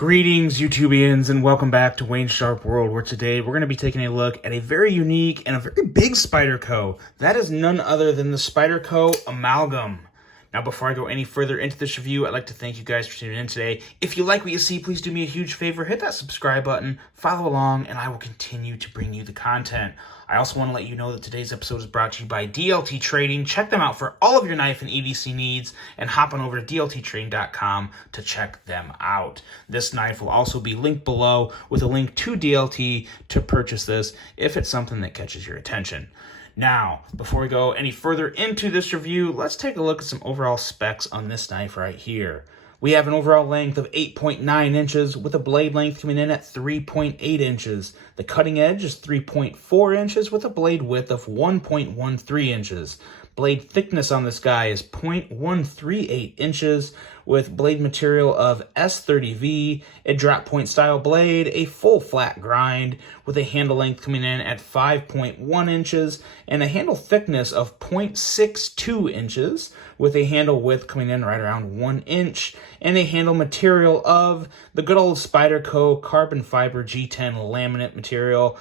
Greetings, YouTubians, and welcome back to Wayne's Sharp World, where today we're going to be taking a look at a very unique and a very big Spyderco. That is none other than the Spyderco Amalgam. Now, before I go any further into this review, I'd like to thank you guys for tuning in today. If you like what you see, please do me a huge favor. Hit that subscribe button, follow along, and I will continue to bring you the content. I also want to let you know that today's episode is brought to you by DLT Trading. Check them out for all of your knife and EDC needs, and hop on over to dlttrading.com to check them out. This knife will also be linked below with a link to DLT to purchase this if it's something that catches your attention. Now, before we go any further into this review, let's take a look at some overall specs on this knife right here. We have an overall length of 8.9 inches with a blade length coming in at 3.8 inches. The cutting edge is 3.4 inches with a blade width of 1.13 inches. Blade thickness on this guy is 0.138 inches with blade material of S30V, a drop point style blade, a full flat grind with a handle length coming in at 5.1 inches and a handle thickness of 0.62 inches with a handle width coming in right around 1 inch and a handle material of the good old Spyderco carbon fiber G10 laminate material,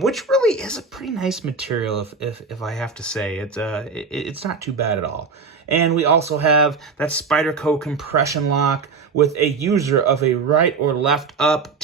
which really is a pretty nice material if I have to say. It's not too bad at all. And we also have that Spyderco compression lock with a user of a right or left up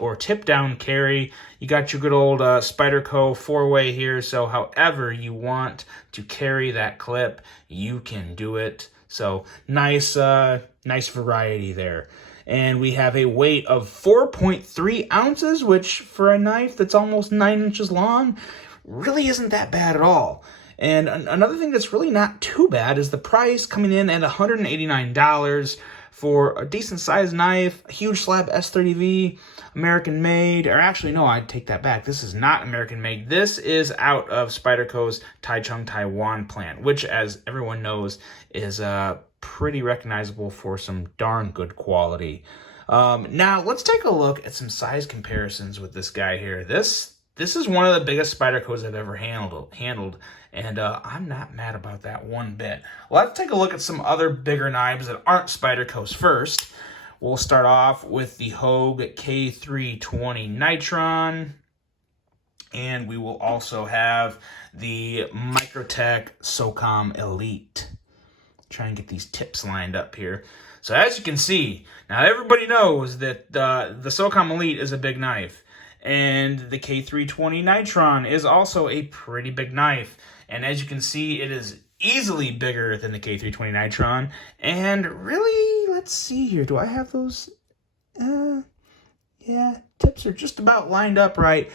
or tip down carry. You got your good old Spyderco four-way here, so however you want to carry that clip, you can do it. So nice variety there. And we have a weight of 4.3 ounces, which for a knife that's almost 9 inches long really isn't that bad at all. And another thing that's really not too bad is the price coming in at $189 for a decent sized knife, a huge slab S30V, American made, or actually no, I'd take that back. This is not American made. This is out of Spyderco's Taichung, Taiwan plant, which as everyone knows is pretty recognizable for some darn good quality. Now let's take a look at some size comparisons with this guy here. This is one of the biggest Spydercos I've ever handled, and I'm not mad about that one bit. Let's take a look at some other bigger knives that aren't Spydercos first. We'll start off with the Hogue K320 Nitron, and we will also have the Microtech SOCOM Elite. Try and get these tips lined up here. So as you can see, now everybody knows that the SOCOM Elite is a big knife. And the K320 Nitron is also a pretty big knife. And as you can see, it is easily bigger than the K320 Nitron. And really, let's see here. Do I have those? Yeah, tips are just about lined up right.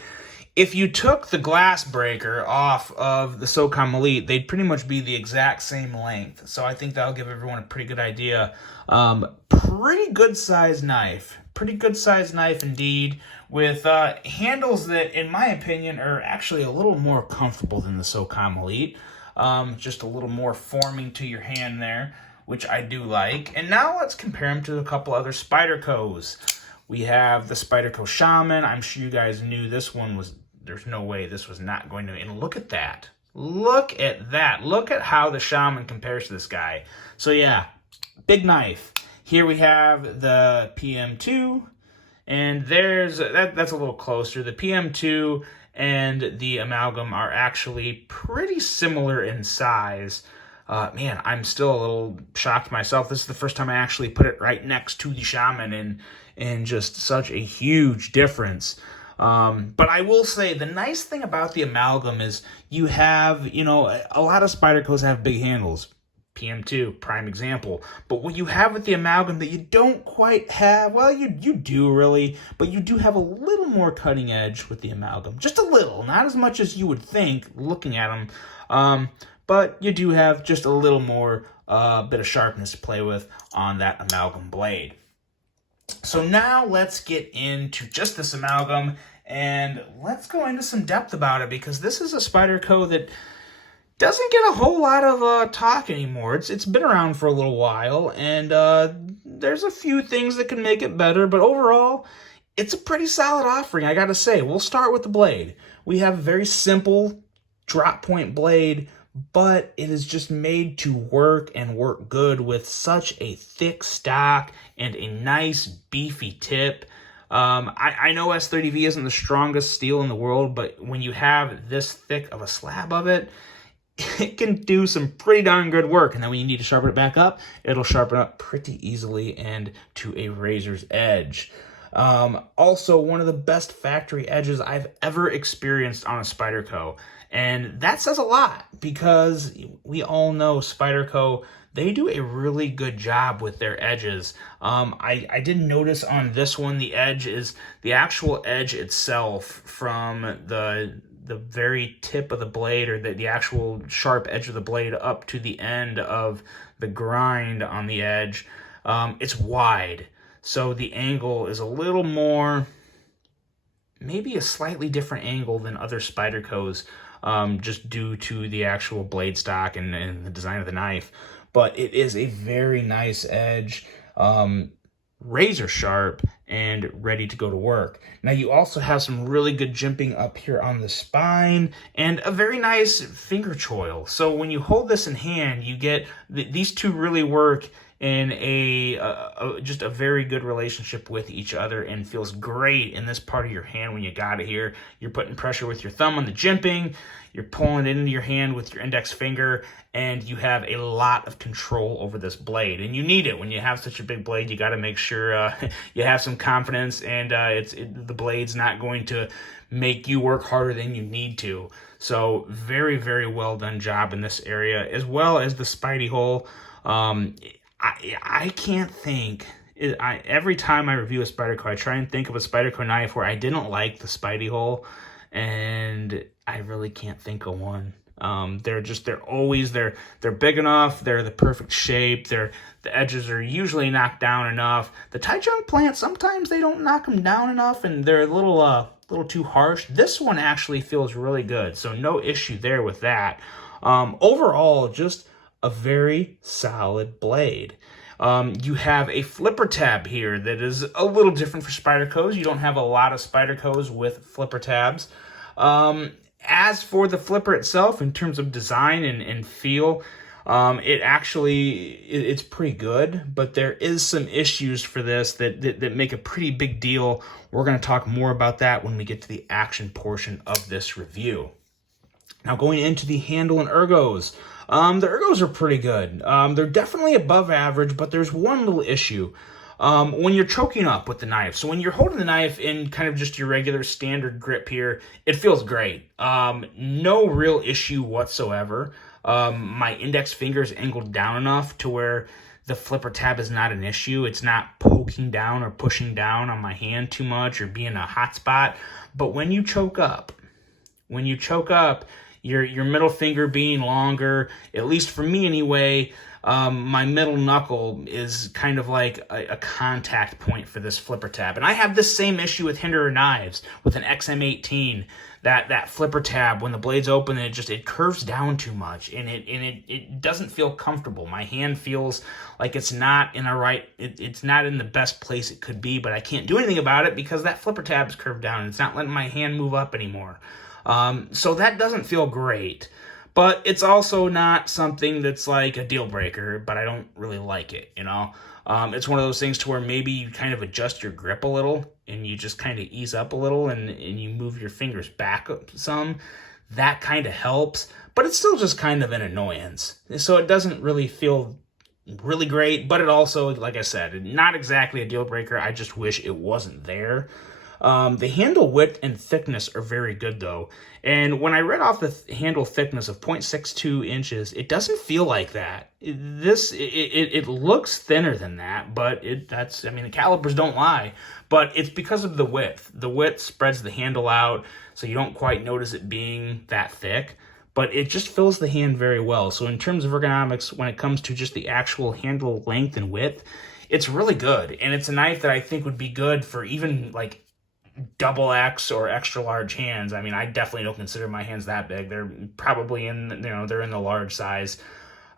If you took the glass breaker off of the SOCOM Elite, they'd pretty much be the exact same length. So I think that'll give everyone a pretty good idea. Pretty good sized knife. Pretty good sized knife indeed, with handles that, in my opinion, are actually a little more comfortable than the SOCOM Elite. Just a little more forming to your hand there, which I do like. And now let's compare them to a couple other Spydercos. We have the Spyderco Shaman. I'm sure you guys knew this one was, there's no way this was not going to, and look at that. Look at that. Look at how the Shaman compares to this guy. So yeah, big knife. Here we have the PM2, and that's a little closer. The PM2 and the Amalgam are actually pretty similar in size. Man, I'm still a little shocked myself. This is the first time I actually put it right next to the Shaman, and just such a huge difference. But I will say the nice thing about the Amalgam is you have, a lot of Spydercos have big handles. PM2, prime example. But what you have with the Amalgam that you don't quite have, well, you do really, but you do have a little more cutting edge with the Amalgam. Just a little, not as much as you would think looking at them. But you do have just a little more bit of sharpness to play with on that Amalgam blade. So now let's get into just this Amalgam, and let's go into some depth about it, because this is a Spyderco that doesn't get a whole lot of talk anymore. It's been around for a little while, and there's a few things that can make it better, but overall, it's a pretty solid offering, I gotta say. We'll start with the blade. We have a very simple drop point blade, but it is just made to work and work good with such a thick stock and a nice beefy tip. I know S30V isn't the strongest steel in the world, but when you have this thick of a slab of it, it can do some pretty darn good work. And then when you need to sharpen it back up, it'll sharpen up pretty easily and to a razor's edge. Also, one of the best factory edges I've ever experienced on a Spyderco. And that says a lot because we all know Spyderco, they do a really good job with their edges. I did notice on this one, the edge is the actual edge itself from the very tip of the blade, or the actual sharp edge of the blade up to the end of the grind on the edge. It's wide. So the angle is a little more, maybe a slightly different angle than other Spydercos, just due to the actual blade stock and the design of the knife. But it is a very nice edge, razor sharp and ready to go to work. Now you also have some really good jimping up here on the spine and a very nice finger choil. So when you hold this in hand, you get these two really work in just a very good relationship with each other, and feels great in this part of your hand when you got it here. You're putting pressure with your thumb on the jimping, you're pulling it into your hand with your index finger, and you have a lot of control over this blade. And you need it when you have such a big blade. You got to make sure you have some confidence, and the blade's not going to make you work harder than you need to. So very, very well done job in this area, as well as the Spidey hole. I can't think, every time I review a Spyderco, I try and think of a Spyderco knife where I didn't like the Spidey hole, and I really can't think of one. They're big enough, they're the perfect shape, the edges are usually knocked down enough. The Taichung plant, sometimes they don't knock them down enough, and they're a little too harsh. This one actually feels really good, so no issue there with that. Overall, just a very solid blade. You have a flipper tab here that is a little different for Spydercos. You don't have a lot of Spydercos with flipper tabs. As for the flipper itself, in terms of design and feel, it's pretty good, but there is some issues for this that make a pretty big deal. We're going to talk more about that when we get to the action portion of this review. Now, going into the handle and ergos. The ergos are pretty good. They're definitely above average, but there's one little issue. When you're choking up with the knife, so when you're holding the knife in kind of just your regular standard grip here, it feels great. No real issue whatsoever. My index finger is angled down enough to where the flipper tab is not an issue. It's not poking down or pushing down on my hand too much or being a hot spot. But when you choke up, your middle finger being longer, at least for me anyway, my middle knuckle is kind of like a contact point for this flipper tab. And I have this same issue with Hinderer knives, with an XM18. That flipper tab, when the blade's open, it curves down too much, and it doesn't feel comfortable. My hand feels like it's not in it's not in the best place it could be, but I can't do anything about it because that flipper tab is curved down. It's not letting my hand move up anymore. So that doesn't feel great, but it's also not something that's like a deal breaker, but I don't really like it, you know? It's one of those things to where maybe you kind of adjust your grip a little and you just kind of ease up a little and you move your fingers back some. That kind of helps, but it's still just kind of an annoyance. So it doesn't really feel really great, but it also, like I said, not exactly a deal breaker. I just wish it wasn't there. The handle width and thickness are very good though. And when I read off the handle thickness of 0.62 inches, it doesn't feel like that. It looks thinner than that, but the calipers don't lie, but it's because of the width. The width spreads the handle out, so you don't quite notice it being that thick, but it just fills the hand very well. So in terms of ergonomics, when it comes to just the actual handle length and width, it's really good. And it's a knife that I think would be good for even like XX or extra large hands. I mean, I definitely don't consider my hands that big. They're probably they're in the large size.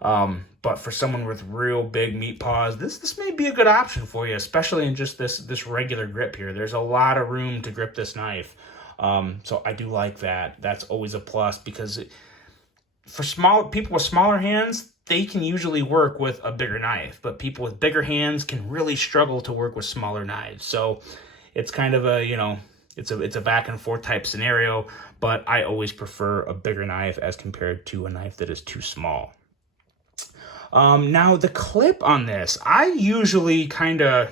But for someone with real big meat paws, this may be a good option for you, especially in just this regular grip here. There's a lot of room to grip this knife. So I do like that. That's always a plus because for people with smaller hands, they can usually work with a bigger knife, but people with bigger hands can really struggle to work with smaller knives. So it's kind of a, it's a back and forth type scenario, but I always prefer a bigger knife as compared to a knife that is too small. Now the clip on this, I usually kind of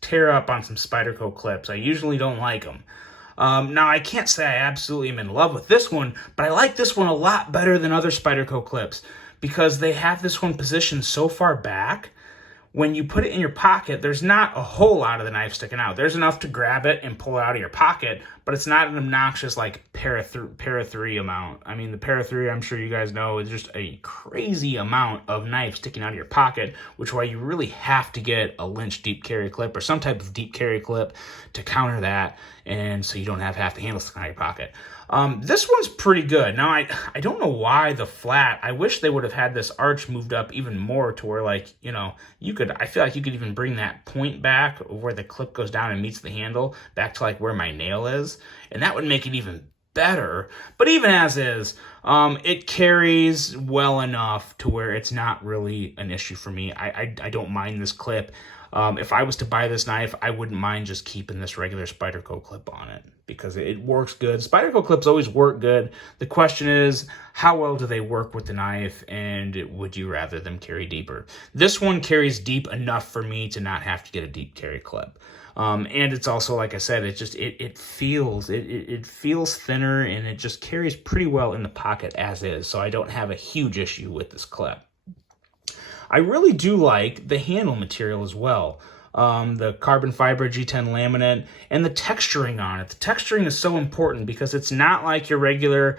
tear up on some Spyderco clips. I usually don't like them. Now I can't say I absolutely am in love with this one, but I like this one a lot better than other Spyderco clips because they have this one positioned so far back. When you put it in your pocket, there's not a whole lot of the knife sticking out. There's enough to grab it and pull it out of your pocket, but it's not an obnoxious like para 3 amount. I mean, the para 3, I'm sure you guys know, is just a crazy amount of knife sticking out of your pocket, which is why you really have to get a Lynch deep carry clip or some type of deep carry clip to counter that, and so you don't have half the handle sticking out of your pocket. This one's pretty good. Now, I don't know why the flat, I wish they would have had this arch moved up even more to where, like, I feel like you could even bring that point back where the clip goes down and meets the handle back to like where my nail is, and that would make it even better. But even as is, it carries well enough to where it's not really an issue for me. I don't mind this clip. If I was to buy this knife, I wouldn't mind just keeping this regular Spyderco clip on it because it works good. Spyderco clips always work good. The question is, how well do they work with the knife, and would you rather them carry deeper? This one carries deep enough for me to not have to get a deep carry clip. And it's also, like I said, it feels thinner, and it just carries pretty well in the pocket as is. So I don't have a huge issue with this clip. I really do like the handle material as well. The carbon fiber G10 laminate and the texturing on it. The texturing is so important because it's not like your regular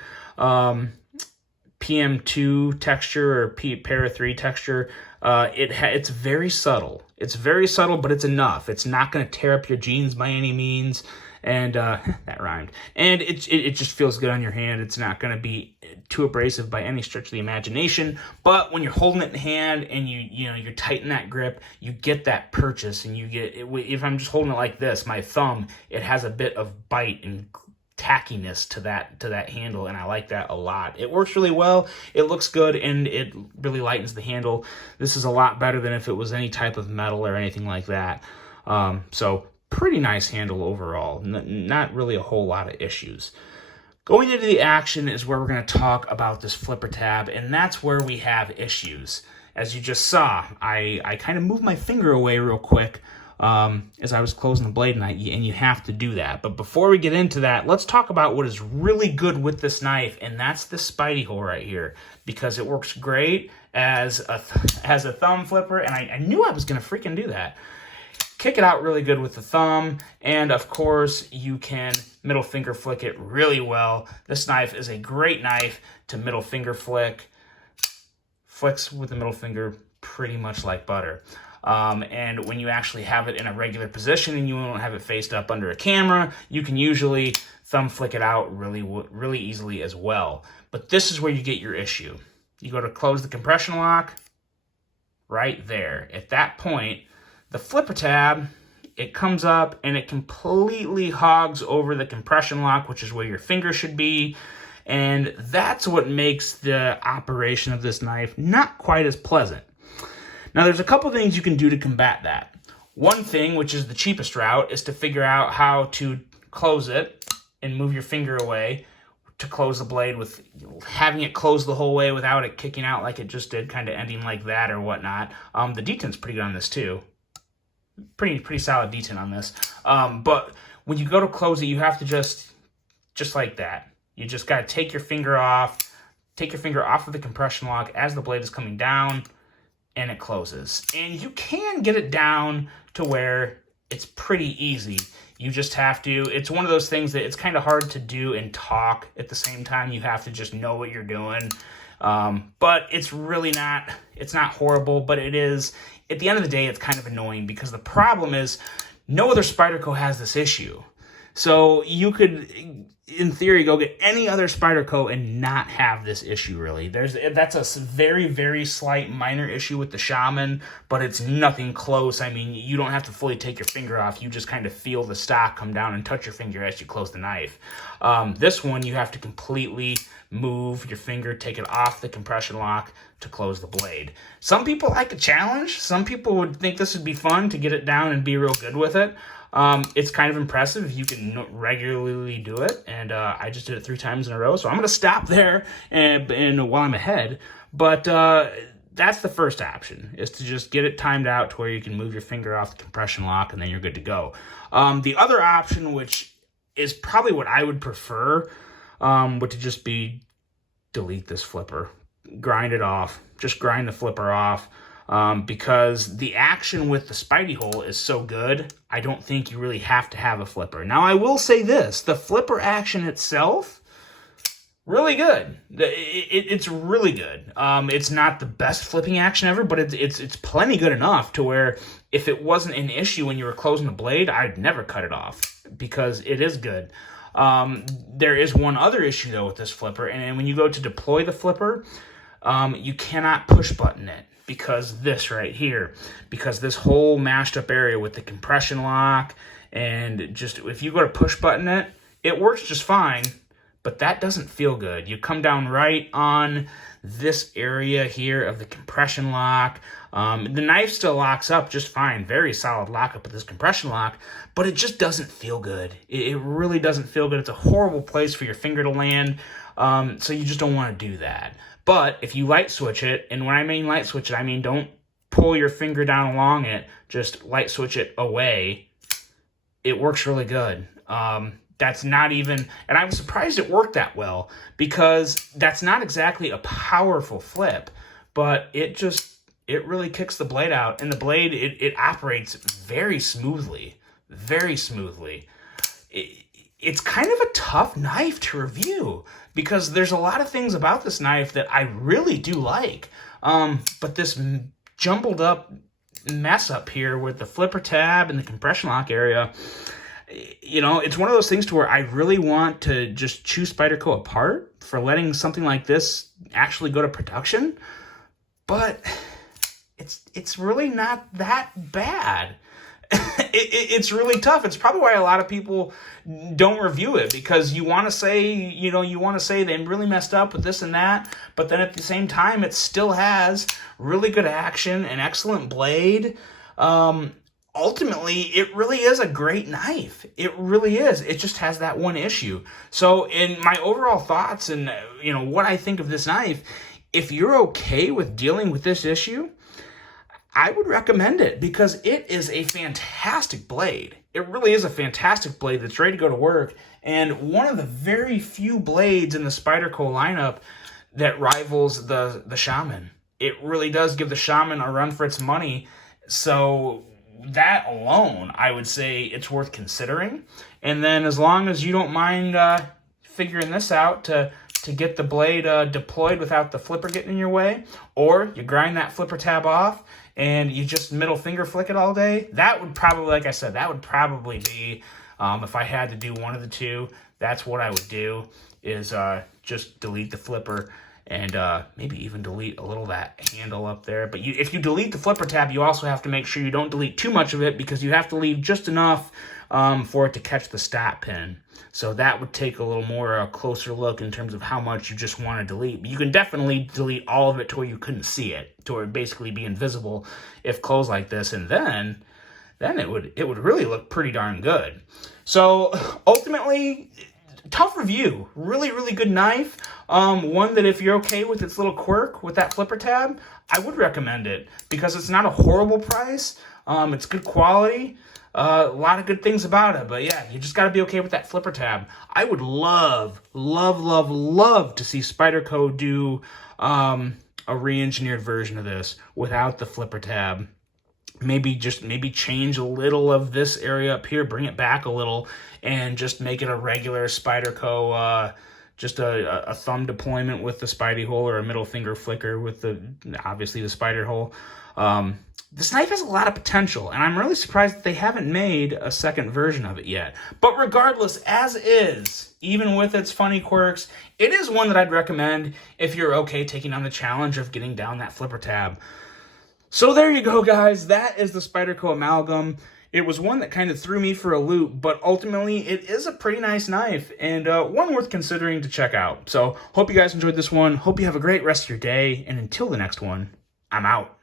PM2 texture or para 3 texture. It's very subtle. It's very subtle, but it's enough. It's not going to tear up your jeans by any means. And that rhymed. And it just feels good on your hand. It's not going to be too abrasive by any stretch of the imagination. But when you're holding it in hand and you're tight in that grip, you get that purchase, and you get if I'm just holding it like this, my thumb, it has a bit of bite and tackiness to that handle, and I like that a lot. It works really well. It looks good, and it really lightens the handle. This is a lot better than if it was any type of metal or anything like that. So pretty nice handle overall. Not really a whole lot of issues. Going into the action is where we're going to talk about this flipper tab, and that's where we have issues. As you just saw, I kind of moved my finger away real quick as I was closing the blade, and you have to do that. But before we get into that, let's talk about what is really good with this knife, and that's the Spidey hole right here, because it works great as a thumb flipper, and I knew I was going to freaking do that. Kick it out really good with the thumb, and of course you can middle finger flick it really well. This knife is a great knife to middle finger flick. Flicks with the middle finger pretty much like butter. And when you actually have it in a regular position and you don't have it faced up under a camera, you can usually thumb flick it out really easily as well. But this is where you get your issue. You go to close the compression lock right there. At that point, the flipper tab, it comes up and it completely hogs over the compression lock, which is where your finger should be. And that's what makes the operation of this knife not quite as pleasant. Now, there's a couple things you can do to combat that. One thing, which is the cheapest route, is to figure out how to close it and move your finger away to close the blade with having it close the whole way without it kicking out like it just did, kind of ending like that or whatnot. The detent's pretty good on this too. Pretty solid detent on this. But when you go to close it, you have to just like that. You just got to take your finger off of the compression lock as the blade is coming down, and it closes. And you can get it down to where it's pretty easy. You just have to, it's one of those things that it's kind of hard to do and talk at the same time. You have to just know what you're doing. But it's really not, it's not horrible, but it is, at the end of the day, it's kind of annoying because the problem is no other Spyderco has this issue. So you could, in theory, go get any other Spyderco and not have this issue, really. That's a very, very slight minor issue with the Shaman, but it's nothing close. I mean, you don't have to fully take your finger off. You just kind of feel the stock come down and touch your finger as you close the knife. This one, you have to completely move your finger, take it off the compression lock to close the blade. Some people like a challenge. Some people would think this would be fun to get it down and be real good with it. It's kind of impressive if you can regularly do it, and I just did it 3 times in a row, so I'm going to stop there and while I'm ahead. But that's the first option, is to just get it timed out to where you can move your finger off the compression lock, and then you're good to go. The other option, which is probably what I would prefer, would to just be delete this flipper. Grind it off. Just grind the flipper off. Because the action with the Spidey hole is so good, I don't think you really have to have a flipper. Now, I will say this. The flipper action itself, really good. It's really good. It's not the best flipping action ever, but it's plenty good enough to where if it wasn't an issue when you were closing the blade, I'd never cut it off because it is good. There is one other issue, though, with this flipper, and when you go to deploy the flipper, you cannot push button it because this whole mashed up area with the compression lock, and just if you go to push button it, it works just fine, but that doesn't feel good. You come down right on this area here of the compression lock. The knife still locks up just fine. Very solid lockup with this compression lock, but it just doesn't feel good. It really doesn't feel good. It's a horrible place for your finger to land, so you just don't want to do that. But if you light switch it, and when I mean light switch it, I mean don't pull your finger down along it, just light switch it away, it works really good. That's not even, and I'm surprised it worked that well, because that's not exactly a powerful flip, but it really kicks the blade out, and the blade, it operates very smoothly, very smoothly. It's kind of a tough knife to review, because there's a lot of things about this knife that I really do like, but this jumbled up mess up here with the flipper tab and the compression lock area, you know, it's one of those things to where I really want to just chew Spyderco apart for letting something like this actually go to production, but it's really not that bad. It's really tough. It's probably why a lot of people don't review it, because you want to say they really messed up with this and that, but then at the same time, it still has really good action, an excellent blade. Ultimately, it really is a great knife. It really is. It just has that one issue. So in my overall thoughts and, what I think of this knife, if you're okay with dealing with this issue, I would recommend it, because it is a fantastic blade. It really is a fantastic blade that's ready to go to work, and one of the very few blades in the Spyderco lineup that rivals the Shaman. It really does give the Shaman a run for its money, so that alone, I would say it's worth considering. And then as long as you don't mind figuring this out to get the blade deployed without the flipper getting in your way, or you grind that flipper tab off and you just middle finger flick it all day, that would probably, like I said, that would probably be, if I had to do one of the two, that's what I would do, is just delete the flipper and maybe even delete a little of that handle up there. But if you delete the flipper tab, you also have to make sure you don't delete too much of it, because you have to leave just enough for it to catch the stop pin. So that would take a little more closer look in terms of how much you just want to delete. But you can definitely delete all of it to where you couldn't see it, to where it basically be invisible if closed like this, and then it would really look pretty darn good. So ultimately, tough review. Really, really good knife. One that if you're okay with its little quirk with that flipper tab, I would recommend it, because it's not a horrible price. It's good quality. A lot of good things about it, but yeah, you just got to be okay with that flipper tab. I would love, love, love, love to see Spyderco do a re-engineered version of this without the flipper tab. Maybe change a little of this area up here, bring it back a little, and just make it a regular Spyderco, just a thumb deployment with the Spidey hole, or a middle finger flicker with obviously the spider hole. This knife has a lot of potential, and I'm really surprised that they haven't made a second version of it yet. But regardless, as is, even with its funny quirks, it is one that I'd recommend if you're okay taking on the challenge of getting down that flipper tab. So there you go, guys. That is the Spyderco Amalgam. It was one that kind of threw me for a loop, but ultimately it is a pretty nice knife and one worth considering to check out. So hope you guys enjoyed this one. Hope you have a great rest of your day, and until the next one, I'm out.